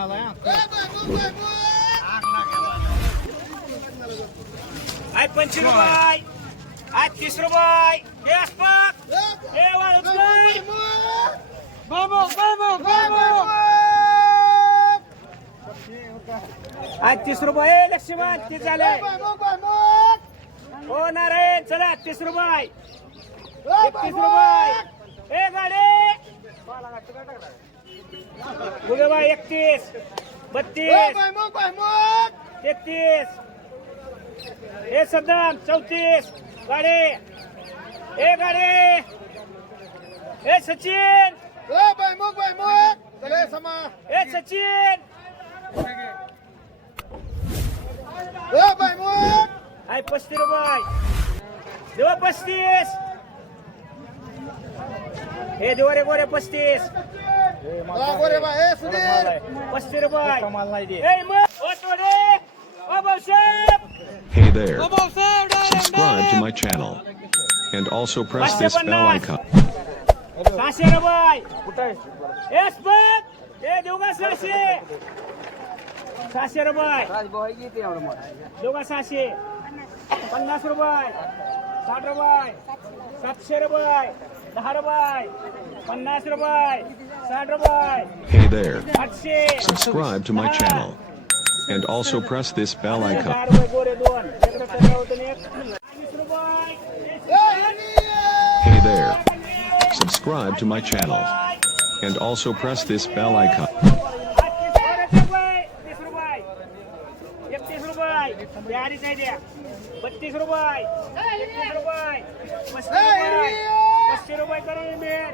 माल पंचवीस रुपये. आज तीस रुपये. हे अस्पक हे वाळूच बाबा बाबू बाबू. आज तीस रुपये. लक्ष्मी तीस झाले हो नारायण चला तीस रुपये. एकतीस रुपये. हे गाडी. पुढे बाय एकतीस बत्तीस तेहतीस. हे सद्दाम चौतीस. गाडी. ए गाडी. ए सचिन. ए सचिन. आहे पस्तीस रुपये. देवा पस्तीस. हे देवा रे गोरे पस्तीस. पस्तीस रुपये माल नाही दे ए मग ओ तोडे ओ Bhausaheb Hey there. Subscribe to my channel. And also press this bell icon. सहाशे रुपये कुठं आहे एस बघ हे देऊ का सहाशे सहाशे रुपये देऊ का सहाशे पन्नास रुपये साठ रुपये सातशे रुपये दहा रुपये पन्नास रुपये साठ रुपये Hey there. आठशे Subscribe to my channel. And also press this bell दहा icon. रुपये गोरे दोन इकडे टर्न होतं एक वीस रुपये Hey there. Subscribe to my channel. And also press this bell icon. तीस रुपये एकतीस रुपये बिहारीच आहे द्या बत्तीस रुपये एकतीस रुपये पस्तीस रुपये पस्तीस रुपये करून मिळेल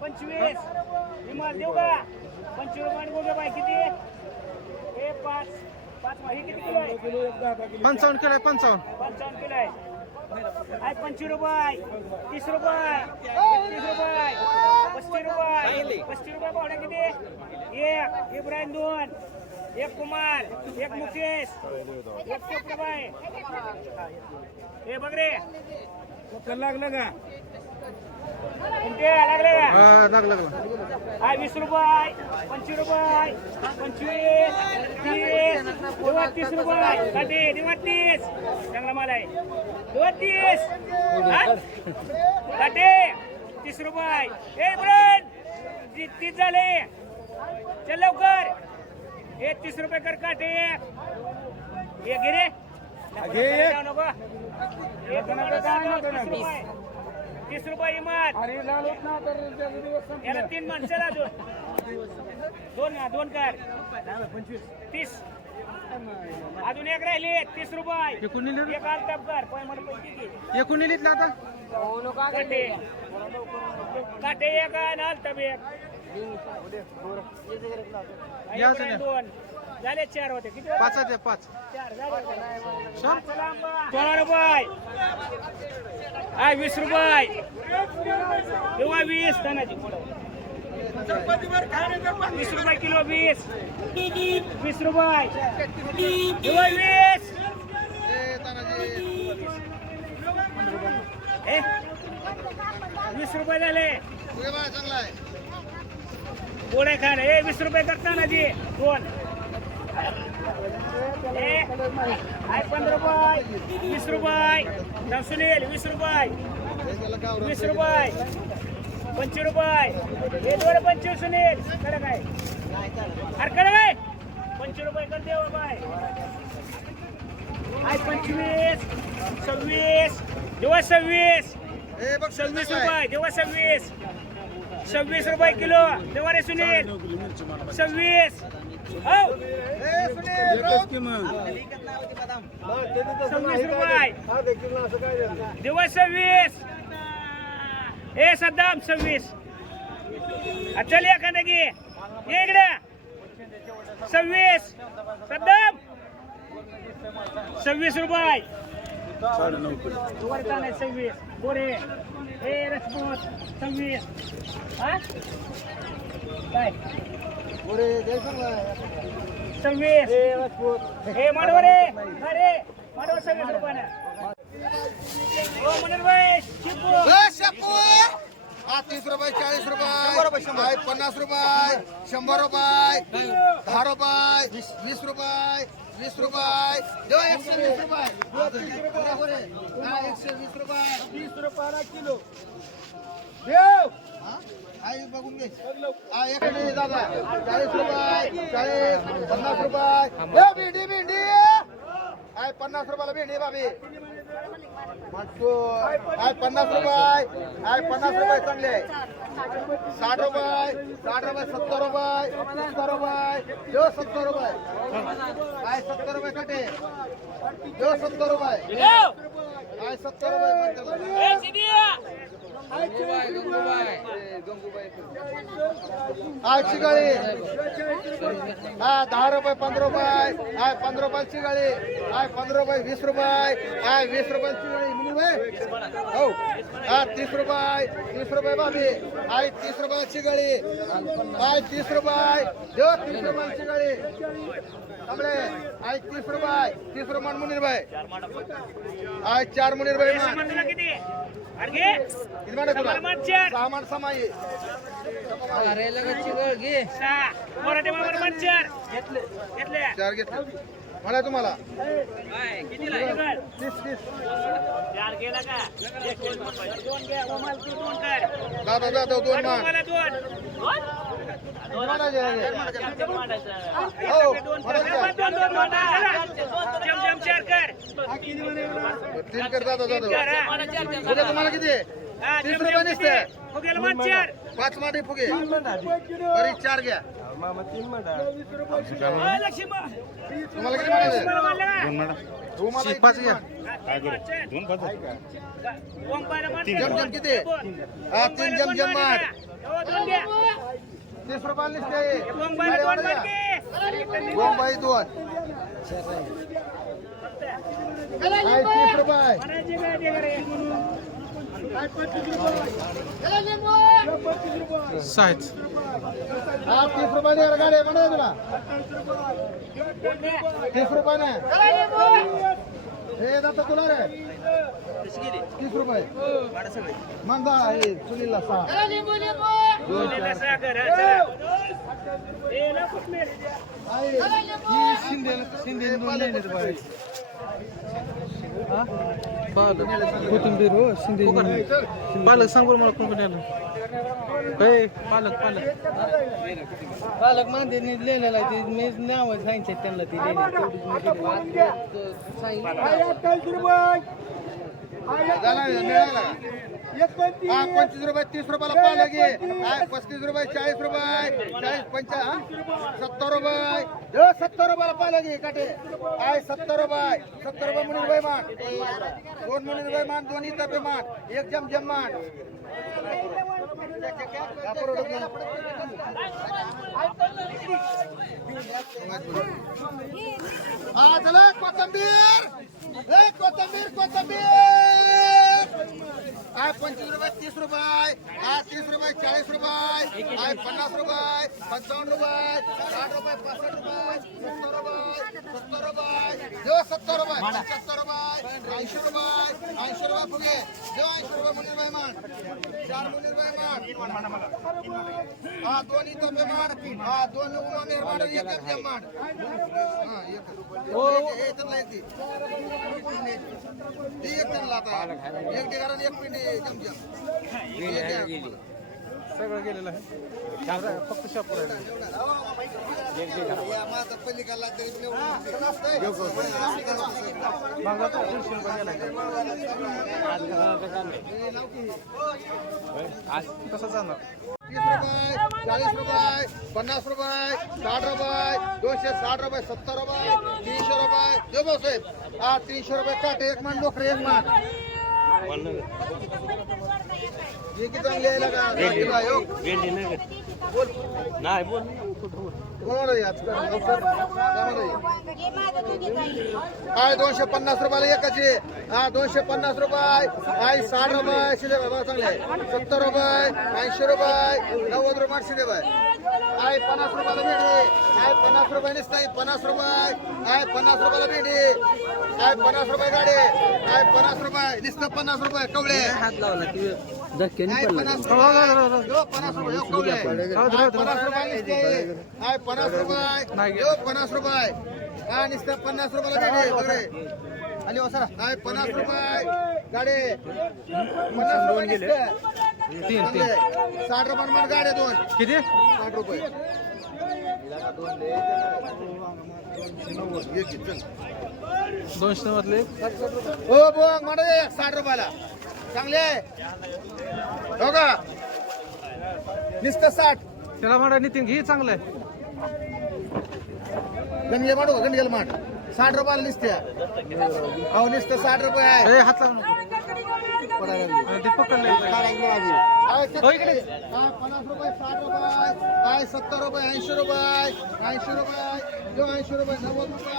पंचवीस. विमान देऊ का? पंचवीस रुपये बघा बाय किती? हे पाच. पाच हे किती किलो आहे? पंचावन्न किलो आहे पंचावन्न. पंचावन्न किलो आहे. आहे पंचवीस रुपये. तीस रुपये. एकतीस रुपये. पस्तीस रुपये. पस्तीस रुपये पावडे किती? एक. इब्राहिम दोन. एक कुमार. एक मुकेश. एक चोपडाबाई हे बघ रे. लागलं का? कुठे लागले का लागलं लागलं हा वीस रुपये पंचवीस रुपये पंचवीस तीस देवा तीस रुपये काटे देवा तीस चांगला माल आहे देवा तीस हा? काटे तीस रुपये ए ब्रन तीस झाले चल लवकर हे तीस रुपये कर काटे हे घे रे घे एक. जाऊ नको एक रुपये तीस रुपये इमारत अरे लाल होत ना तर त्याचा दिवस संपला. याला तीन माणसं अजून दोन दोन कर. तीस. अजून एक राहिली तीस रुपये? एक आलताप कर पण मला पैसे घे. एकूण निघितलं आता? काटे. काटे एक आणि आलताप एक. या एक सगळ्या. दोन. झाले चार होते. किती होते? पाच आहे पाच. चार झाले सोळा रुपये हा वीस रुपये. किंवा वीस? धनाची वीस रुपये किलो वीस. वीस रुपये. किंवा वीस? ए, वीस रुपये झाले. गोडे खाणे ए वीस रुपये करता ना जी. दोन. आहे पंधरा रुपये वीस रुपये जाऊ सुनील वीस रुपये वीस रुपये पंचवीस रुपये हे दोन पंचवीस सुनील कडे काय अरे कडे काय पंचवीस रुपये कर देव बाय आय पंचवीस सव्वीस दिवस सव्वीस सव्वीस रुपये देवा सव्वीस सव्वीस रुपये किलो देवा रे सुनील सव्वीस दिवस सव्वीस. ए सद्दाम सव्वीस. आ, चल एखादं घे ये इकडे. सव्वीस. सद्दाम. सव्वीस रुपये. सव्वीस. बोरे ए रसपूत सव्वीस. हा सव्वीस. हे माडवर. अरे माडवर सव्वीस रुपयानं हो मनोहर भाई शिपू हा तीस रुपये चाळीस रुपये. आहे पन्नास रुपये शंभर रुपये दहा रुपये वीस रुपये वीस रुपये. देवा एकशे वीस रुपये. हा, एकशे वीस रुपये. वीस रुपयाला किलो. देव! आई बघून घे. एक भेंडी दादा. चाळीस रुपये चाळीस पन्नास रुपये. देव भेंडी भेंडी! आहे पन्नास रुपयाला भेंडी बाबी आहे पन्नास रुपये आहे पन्नास रुपये चांगले आहे. साठ रुपये साठ रुपये सत्तर रुपये सत्तर रुपये देव सत्तर रुपये आहे सत्तर रुपये कटे देव सत्तर रुपये आहे सत्तर रुपये आहे चिगाळी हा दहा रुपये पंधरा रुपये. आहे पंधरा रुपये चिगाळी आहे पंधरा रुपये वीस रुपये. आहे वीस रुपये चिगाळी मुली हो. हा तीस रुपये तीस रुपये बाबी आहे तीस रुपये चिगाळी आहे तीस रुपये. देव तीस रुपये चिगाळी कमळे आहे तीस रुपये. तीस रुपये मुनीर भाई आहे चार मुनीर भाई किती? अरे घे मांडा तुला? मान चार सहा माण समाई. मान चार घेतले. घेतले. चार घेतले. म्हणा तुम्हाला. दादा दादा दोन मान हो, तीन कर दादा दादा उद्या तुम्हाला किती तीस रुपये निसते? फुगेला चार पाच माटे फुगे. तरी चार घ्या. तुम्हाला किती? तुम्हाला पाच घ्या. दोन जम जम किती? हा तीन जम जम घ्या. तीस रुपये निसते बोंबाईला दोन आहे तीस रुपये हा तीस रुपयाने गाडी म्हणा तुला तीस रुपयाने हे जातं तुला रे तीस रुपये मंदा हे सुनीलला सहा मुलीला साखर, हा, कोथमीर. कोथिंबीर हो शिंदे पालक सांग बरं मला कोण कोण आलं ए पालक पालक पालक मांदे लिहिलेला ते मी नाव सांगितलं त्यांना ते झाला, मिळाला. हा पंचवीस रुपये तीस रुपयाला पालक घे पस्तीस रुपये चाळीस रुपये चाळीस पंचा? सत्तर रुपये. सत्तर रुपयाला पालक घे काटे. आहे सत्तर रुपये. सत्तर रुपये मुली रुपये मान दोन मुली रुपये मान दोन इतर मान एक जम जम मान. हा चला कोथंबीर. कोथंबीर कोथंबीर. आहे पंचवीस रुपये तीस रुपये आहे तीस रुपये चाळीस रुपये आहे पन्नास रुपये पंचावन्न रुपये साठ रुपये पासष्ट रुपये सत्तर रुपये सत्तर रुपये सत्तर रुपये पंच्याहत्तर ऐंशी रुपये ऐंशी रुपये फुगे देव ऐंशी रुपये मुनीर बाई मान. चार मुनीर मान. हा दोन्ही तबे मान. हा दोन उमा निर्माण एक एक मान. हा एक. हे. त्यांना एक दे. ती एक त्यांना आता. एक दे कारण एक पिंडी जमजम. सगळं गेलेलं आहे. फक्त शॉप आज कसं जाणार तीस रुपये चाळीस रुपये पन्नास रुपये साठ रुपये दोनशे साठ रुपये सत्तर रुपये तीनशे रुपये जो भाऊसाहेब हा तीनशे रुपये काटे एक मान नोकरी एक मान नाही बोल? काय दोनशे पन्नास रुपयाला एकाची. हा दोनशे पन्नास रुपये. काय साठ रुपये. शिले बाबा चांगले. सत्तर रुपये. ऐंशी रुपये. नव्वद रुपये शिले बाय काय पन्नास रुपयाला भेटी काय पन्नास रुपये नाही. पन्नास रुपये. काय पन्नास रुपयाला भेटी काय पन्नास रुपये गाडी. काय पन्नास रुपये. नुसतं पन्नास रुपये. कवळे. हात लावला की धक्क्याने काय पडला पन्नास हो, हो, हो, हो. रुपये? यो, पन्नास रुपये. काय पन्नास रुपये नुसते? पन्नास रुपये यो, पन्नास रुपये काय नुसतं पन्नास रुपयाला गाडी बघरे आली हो सर काय पन्नास रुपये गाडी पन्नास रुपये नुसतं. तीन तीन. साठ रुपये मान गाडी दोन किती साठ रुपये. दोनशे मधले हो बोंग म्हणा दे साठ रुपयाला चांगले हो का? नुसतं साठ. त्याला म्हणा नितीन घे चांगलं आहे. गणगे मांडू का गणगेला मांड साठ रुपयाला नुसते अहो नुसतं साठ रुपये आहे. ए, हात लावू नको. पडायला लागली. ते पकडलंय काय हो, इकडे. काय पन्नास रुपये साठ रुपये. काय सत्तर रुपये ऐंशी रुपये. ऐंशी रुपये. जो ऐंशी रुपये नव्वद रुपये.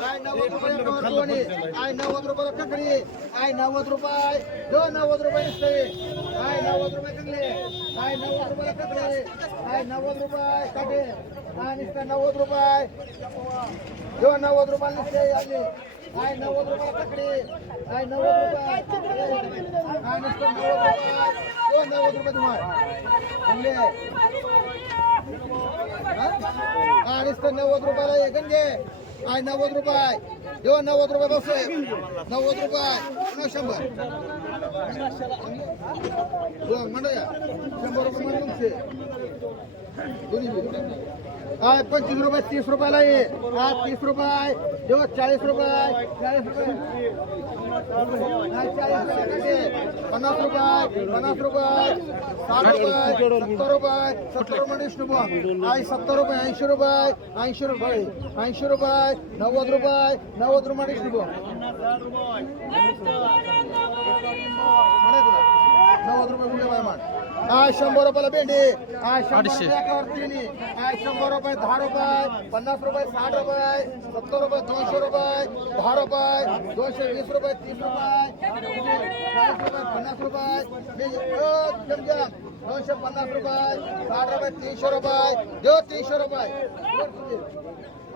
काय नव्वद रुपये एकावर दोन्ही. काय नव्वद रुपये ककडी काय नव्वद रुपये. जो नव्वद रुपये नुसते काय नव्वद रुपये ककले काय नव्वद रुपये ककले काय नव्वद रुपये काटे काय नुसतं नव्वद रुपये. जो नव्वद रुपये नुसते आले काय नव्वद रुपये ककडी काय नव्वद रुपये काय नुसतं नव्वद रुपये जो नव्वद रुपये तुम्हाला. हा नुसतं नव्वद रुपयाला हे गंगे काय नव्वद रुपये जो नव्वद रुपये बसे नव्वद रुपये पुन्हा शंभर. दोन शंभर रुपये म्हणा तुमचे. दोन्ही बी. पंचवीस रुपये तीस रुपयाला ये. हा तीस रुपये. जो चाळीस रुपये. चाळीस रुपये. चाळीस पन्नास रुपये पन्नास रुपये. साठ रुपये सत्तर रुपये. सत्तर रुपये म्हणजे विष्णू आई सत्तर रुपये ऐंशी रुपये. ऐंशी रुपये ऐंशी रुपये नव्वद रुपये. नव्वद रुपये म्हणजे विष्णू म्हणे तुला. नव्वद रुपये कुठे बाय मान शंभर रुपयाला भेंडी हा शंभर अडीचशे. रुपये एकावर तिन्ही हा शंभर रुपये दहा रुपये पन्नास रुपये साठ रुपये सत्तर रुपये दोनशे रुपये दहा रुपये दोनशे वीस रुपये तीस रुपये चाळीस रुपये पन्नास रुपये मी- ओ, जम जम. दोनशे पन्नास रुपये साठ रुपये तीनशे रुपये देऊ तीनशे रुपये वर किती?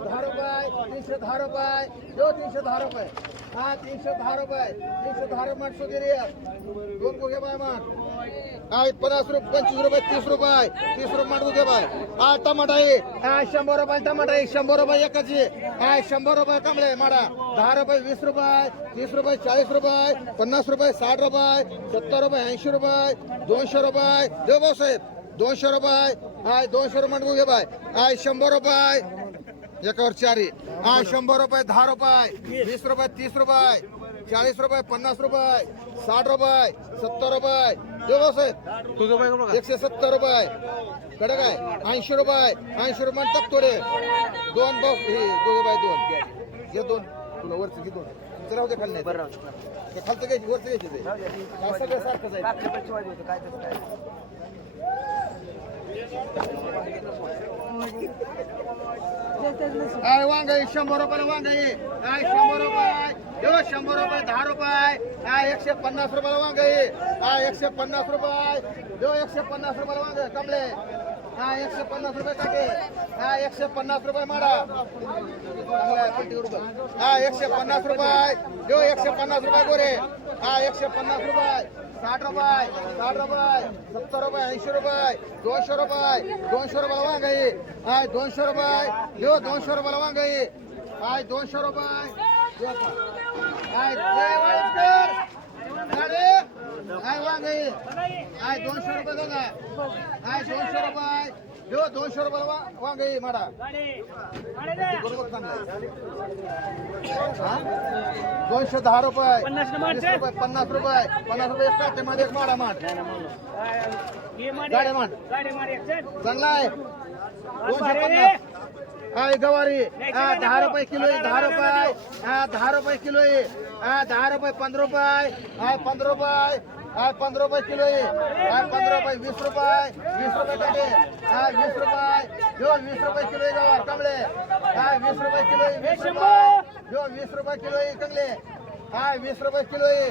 दहा रुपये तीनशे दहा रुपये देऊ तीनशे दहा रुपये हा तीनशे दहा रुपये तीनशे दहा रुपये सुधीर दोन गुगे बाय मान काय पन्नास रुपये पंचवीस रुपये तीस रुपये. तीस रुपये मांडू घे बाय हा टमाटा आहे हा शंभर रुपये टमाटा आहे शंभर रुपये एकाची. हा शंभर रुपये कमळे माडा. दहा रुपये वीस रुपये तीस रुपये चाळीस रुपये पन्नास रुपये साठ रुपये सत्तर रुपये ऐंशी रुपये दोनशे रुपये. देव भाऊ साहेब दोनशे रुपये. हाय दोनशे रुपये म्हणू घे बाय हाय शंभर रुपये. एकावर चारी. हा शंभर रुपये दहा रुपये वीस रुपये तीस रुपये चाळीस रुपये पन्नास रुपये साठ रुपये सत्तर रुपये देव साहेब तुझं बाय बघा? एकशे सत्तर रुपये. कडे काय ऐंशी रुपये. ऐंशी रुपये टाक थोडे. दोन बॉक्स हे दोघे बाय दोन. घे दोन. तुला वरचं घे दोन. राहू दे खाली नाही ते खालचं घ्यायची वरचं घ्यायची ते काय सगळं सारखंच आहे. काय वांग शंभर रुपयाला वांग आहे. काय शंभर रुपये एवढं शंभर रुपये दहा रुपये. हा एकशे पन्नास रुपयाला वांग हा एकशे पन्नास रुपये. देव एकशे पन्नास रुपयाला वांग कमले. हा एकशे पन्नास रुपये टाके हा एकशे पन्नास रुपये माडा. हा एकशे पन्नास रुपये. देव एकशे पन्नास रुपये गोरे. हा एकशे पन्नास रुपये. साठ रुपये साठ रुपये सत्तर रुपये ऐंशी रुपये दोनशे रुपये दोनशे रुपयाला वांग हाय दोनशे रुपये. देव दोनशे रुपयाला वांग हाय दोनशे रुपये. हाय दोनशे रुपये दादा हाय दोनशे रुपये? देऊ दोनशे रुपयाला वा- वांग आहे माडा. बरोबर चांगलं? दोनशे दहा रुपये पन्नास. रुपये पन्नास रुपये रुपये एक टाटे मध्ये एक माडा माड गाडी चल. चांगला आहे दोनशे. पन्नास. आहे गवारी हा दहा रुपये किलो आहे दहा रुपये हा दहा रुपये किलो आहे हा दहा रुपये पंधरा रुपये हा पंधरा रुपये हा पंधरा रुपये किलो आहे हा पंधरा रुपये वीस रुपये वीस रुपये काटे हा वीस रुपये जो वीस रुपये किलो आहे गवार कमळे हा वीस रुपये किलो आहे वीस रुपये जो वीस रुपये किलो आहे कंगले हा वीस रुपये किलो आहे.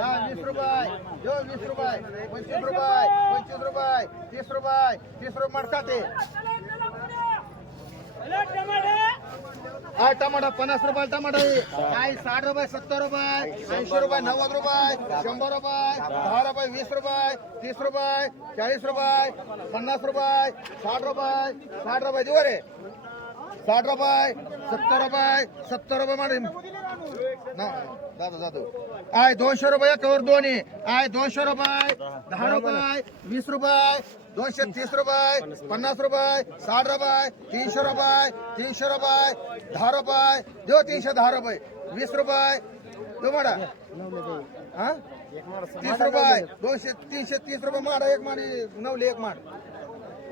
हा वीस रुपये जो वीस रुपये पंचवीस रुपये पंचवीस रुपये तीस रुपये तीस रुपये मडकाते आय टमाटर टमाटा पन्नास रुपये टमाटा काय साठ रुपये सत्तर रुपये ऐंशी रुपये नव्वद रुपये शंभर रुपये दहा रुपये वीस रुपये तीस रुपये चाळीस रुपये पन्नास रुपये साठ रुपये साठ रुपये देऊ रे. साठ रुपये सत्तर रुपये सत्तर रुपये मॅडम जातो जातो. आय दोनशे रुपये कवर दोन्ही. आय दोनशे रुपये दहा रुपये वीस रुपये दोनशे तीस रुपये पन्नास रुपये साठ रुपये तीनशे रुपये तीनशे रुपये दहा रुपये. देऊ तीनशे दहा रुपये. वीस रुपये. देऊ माडा हा? तीस रुपये. दोनशे तीनशे तीस रुपये माडा एक माडी नवली एक माड